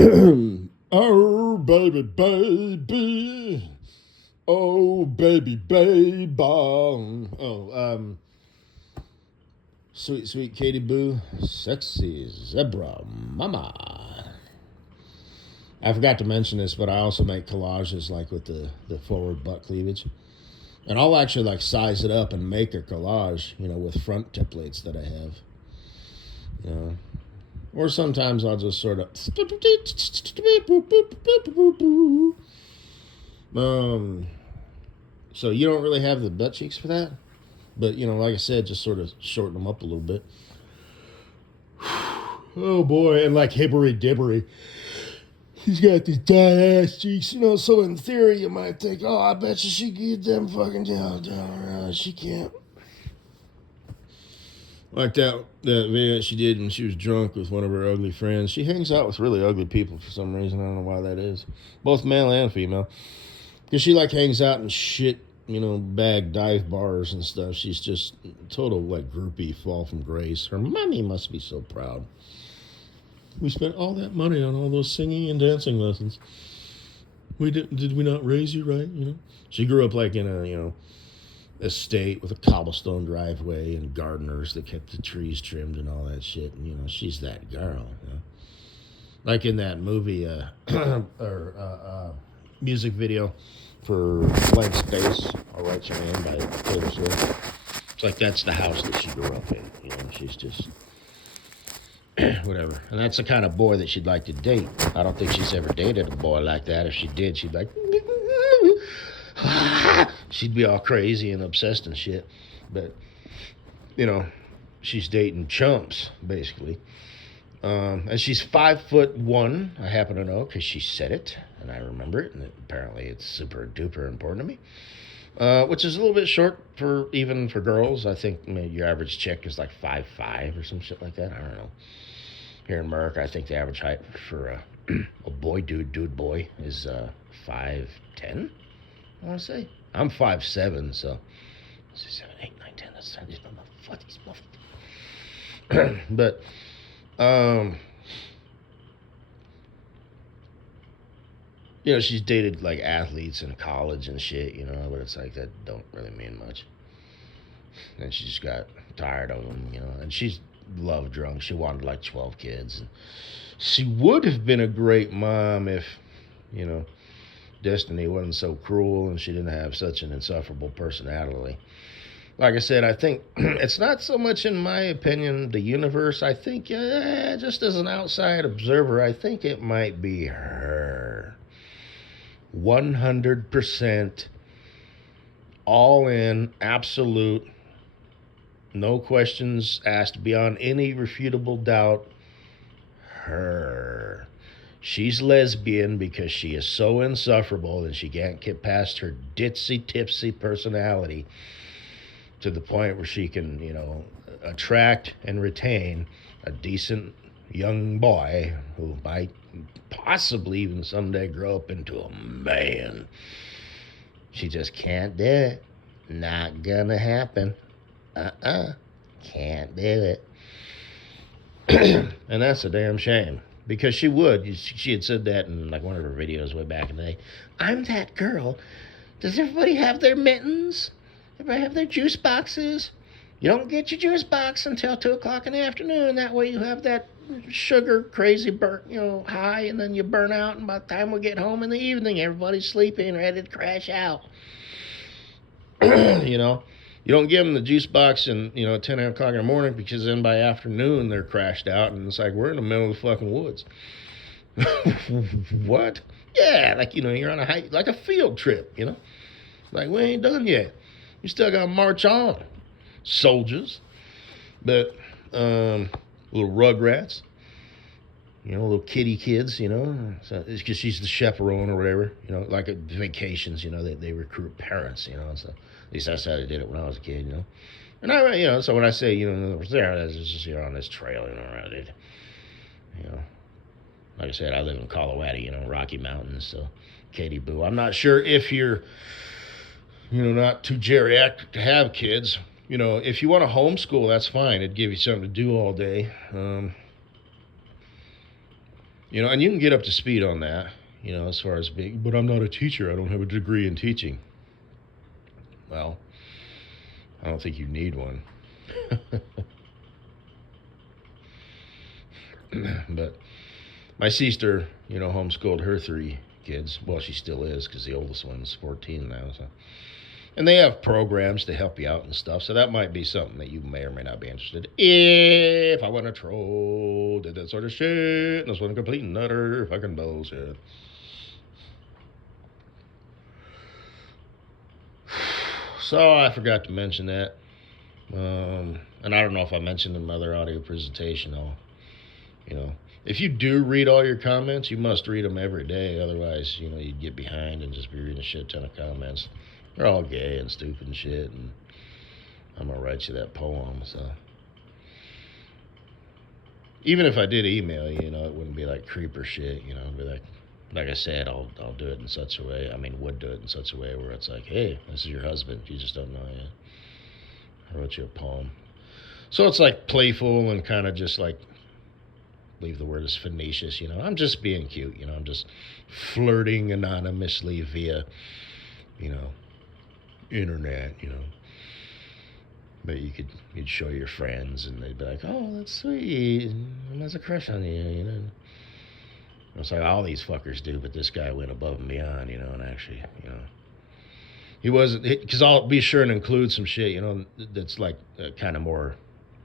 Oh, baby, baby. Oh, baby, baby. Sweet, sweet Katie-Boo. Sexy zebra mama. I forgot to mention this, but I also make collages like with the forward butt cleavage. And I'll actually like size it up and make a collage, with front templates that I have. You know. Or sometimes I'll just sort of so you don't really have the butt cheeks for that? But like I said, just sort of shorten them up a little bit. Oh boy, and like hibbery dibbery. He's got these tight ass cheeks, so in theory you might think, oh, I bet you she get them fucking down. She can't. Like that video she did when she was drunk with one of her ugly friends. She hangs out with really ugly people for some reason. I don't know why that is. Both male and female. Because she like hangs out in shit, bag dive bars and stuff. She's just total like groupie fall from grace. Her mommy must be so proud. We spent all that money on all those singing and dancing lessons. Did we not raise you right? She grew up like in a estate with a cobblestone driveway and gardeners that kept the trees trimmed and all that shit. And she's that girl. Like in that movie or music video for Blank Space, I'll Write Your Name by Taylor Swift. It's like that's the house that she grew up in. She's just whatever. And that's the kind of boy that she'd like to date. I don't think she's ever dated a boy like that. If she did, she'd be like she'd be all crazy and obsessed and shit. But she's dating chumps basically. And she's 5'1". I happen to know because she said it and I remember it, and apparently it's super duper important to me. Which is a little bit short even for girls. I think maybe your average chick is like 5'5" or some shit like that. I don't know. Here in America, I think the average height for a boy, dude boy is 5'10". I want to say I'm 5'7", so 7, 8, 9, 10. That's these motherfuckers. But she's dated like athletes in college and shit, but it's like that don't really mean much. And she just got tired of them, and she's love drunk. She wanted like 12 kids. And she would have been a great mom if, destiny wasn't so cruel and she didn't have such an insufferable personality. Like I said, I think it's not so much, in my opinion, the universe. I think, just as an outside observer, I think it might be her. 100% all in, absolute, no questions asked, beyond any refutable doubt, her. She's lesbian because she is so insufferable and she can't get past her ditzy, tipsy personality to the point where she can, attract and retain a decent young boy who might possibly even someday grow up into a man. She just can't do it. Not gonna happen. Can't do it. And that's a damn shame. Because she would. She had said that in like one of her videos way back in the day. I'm that girl. Does everybody have their mittens? Everybody have their juice boxes? You don't get your juice box until 2 o'clock in the afternoon. That way you have that sugar crazy high, and then you burn out. And by the time we get home in the evening, everybody's sleeping, ready to crash out. You don't give them the juice box in, at 10 o'clock in the morning, because then by afternoon they're crashed out and it's like we're in the middle of the fucking woods. What? Yeah, like, you're on a hike, like a field trip, Like, we ain't done yet. You still got to march on, soldiers. But, little rugrats, little kitty kids, So it's because she's the chaperone or whatever, like at vacations, they recruit parents, so. At least that's how they did it when I was a kid, And I, so when I say, it's just, on this trail, I did, like I said, I live in Colorado, Rocky Mountains, so Katie-Boo. I'm not sure if you're, not too geriatric to have kids. If you want to homeschool, that's fine. It'd give you something to do all day. And you can get up to speed on that, as far as being, but I'm not a teacher. I don't have a degree in teaching. Well, I don't think you need one. But my sister, homeschooled her 3 kids. Well, she still is because the oldest one's 14 now. So. And they have programs to help you out and stuff. So that might be something that you may or may not be interested in. If I want to troll, did that sort of shit. That's what a complete and utter fucking bullshit. So I forgot to mention that. And I don't know if I mentioned in my other audio presentation. If you do read all your comments, you must read them every day. Otherwise, you'd get behind and just be reading a shit ton of comments. They're all gay and stupid and shit, and I'm gonna write you that poem. So even if I did email you, it wouldn't be like creeper shit. It'd be like I said, I'll do it in such a way. Would do it in such a way where it's like, hey, this is your husband. You just don't know yet. I wrote you a poem. So it's like playful and kind of just like, leave the word as facetious. I'm just being cute. I'm just flirting anonymously via, internet, but you'd show your friends and they'd be like, oh, that's sweet, he has a crush on you. It's like all these fuckers do, but this guy went above and beyond, and actually, he wasn't, because I'll be sure and include some shit, that's like kind of more,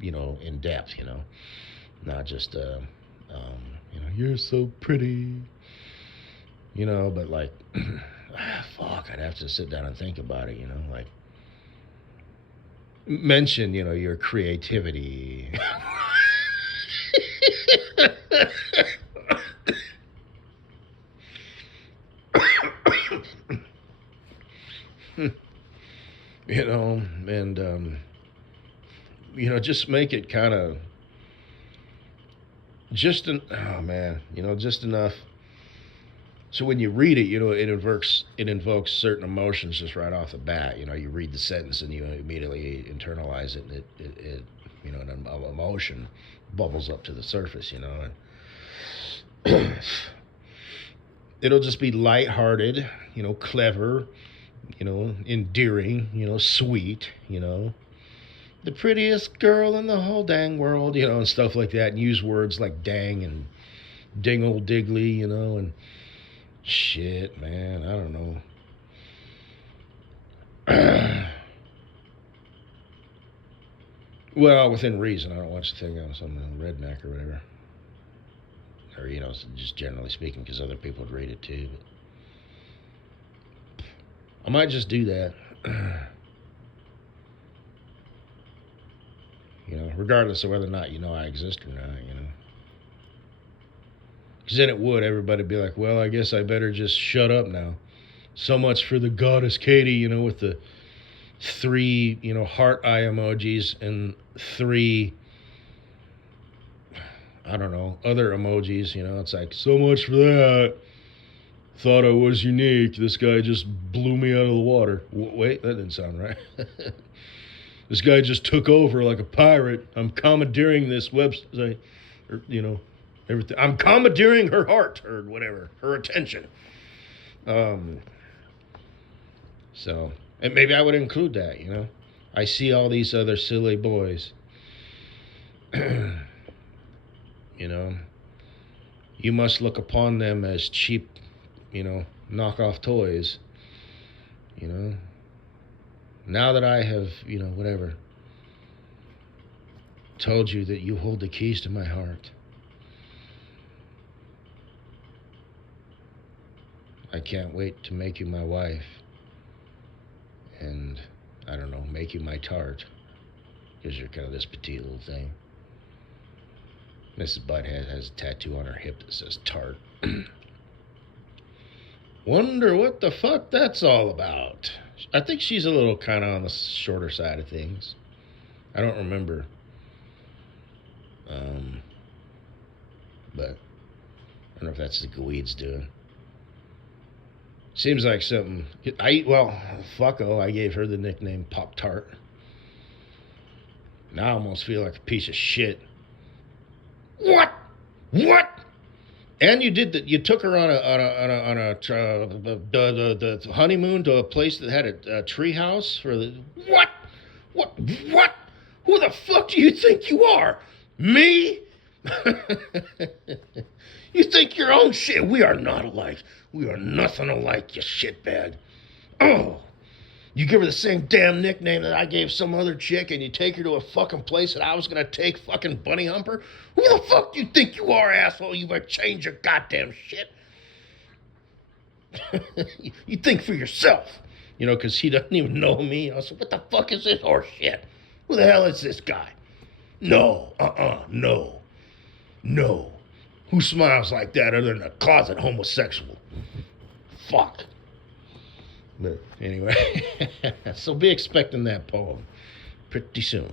in depth, not just you're so pretty, but like fuck, I'd have to sit down and think about it, like mention, your creativity. And just make it kind of just enough. So when you read it, it invokes certain emotions just right off the bat. You read the sentence and you immediately internalize it, and it an emotion bubbles up to the surface, and it'll just be lighthearted, clever, endearing, sweet, the prettiest girl in the whole dang world, and stuff like that, and use words like dang and dingle diggly, and shit, man, I don't know. Well, within reason. I don't watch the thing on some redneck or whatever. Or, just generally speaking, because other people would read it too. But I might just do that. Regardless of whether or not I exist or not, Because then everybody would be like, well, I guess I better just shut up now. So much for the goddess Katie, with the 3, heart eye emojis and 3, I don't know, other emojis, it's like, so much for that. Thought I was unique. This guy just blew me out of the water. Wait, that didn't sound right. This guy just took over like a pirate. I'm commandeering this website, or, everything. I'm commandeering her heart, or whatever, her attention. So, and maybe I would include that, I see all these other silly boys. You must look upon them as cheap, knockoff toys. Now that I have, whatever, told you that you hold the keys to my heart, I can't wait to make you my wife. And, I don't know, make you my tart. Because you're kind of this petite little thing. Mrs. Butthead has a tattoo on her hip that says tart. Wonder what the fuck that's all about. I think she's a little kind of on the shorter side of things. I don't remember. But I don't know if that's the Gweed's doing. Seems like something. Fucko, I gave her the nickname Pop Tart. Now I almost feel like a piece of shit. What? And you did that. You took her on the honeymoon to a place that had a tree house for the what? What? What? Who the fuck do you think you are? Me? You think your own shit? We are not alike. We are nothing alike, you shitbag. Oh, you give her the same damn nickname that I gave some other chick, and you take her to a fucking place that I was gonna take fucking Bunny Humper? Who the fuck do you think you are, asshole? You better change your goddamn shit. You think for yourself. Because he doesn't even know me. I said, what the fuck is this horse shit? Who the hell is this guy? No, no, no. Who smiles like that other than a closet homosexual? Fuck. But anyway, so be expecting that poem pretty soon.